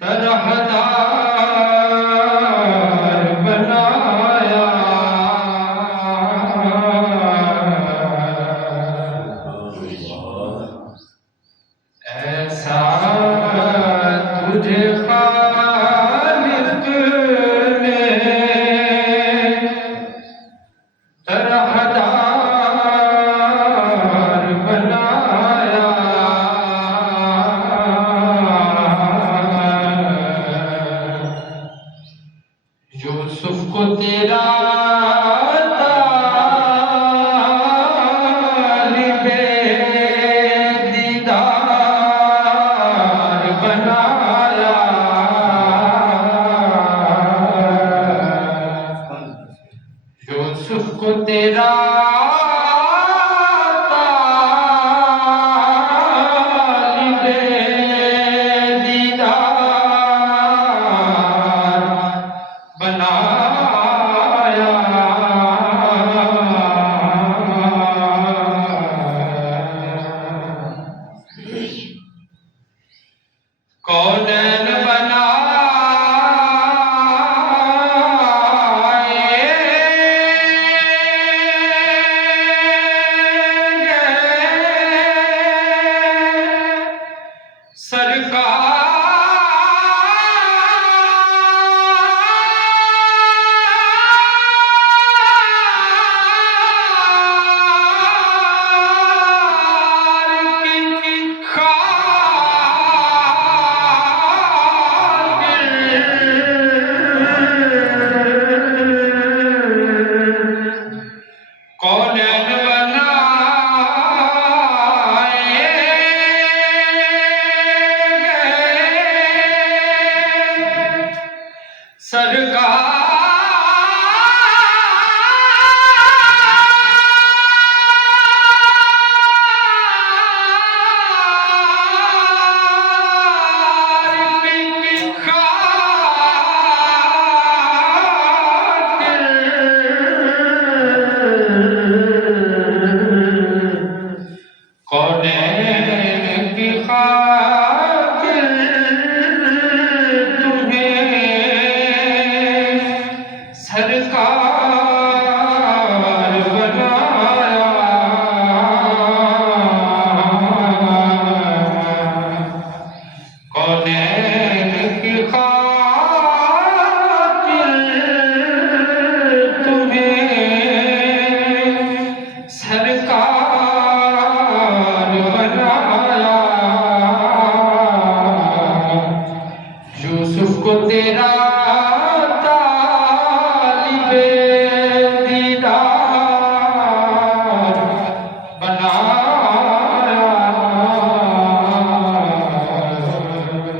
तरहदार बनाया। ऐसा तुझे खालिक ने तरहदार बनाया। यूसुफ को तेरा तालिबे दीदार बनाया। यूसुफ को तेरा तालिबे दीदार बनाया। कौनैन की खातिर तुम्हें सरकार बनाया। कौनैन की खातिर तुम्हें सरकार बनाया। यूसुफ को तेरा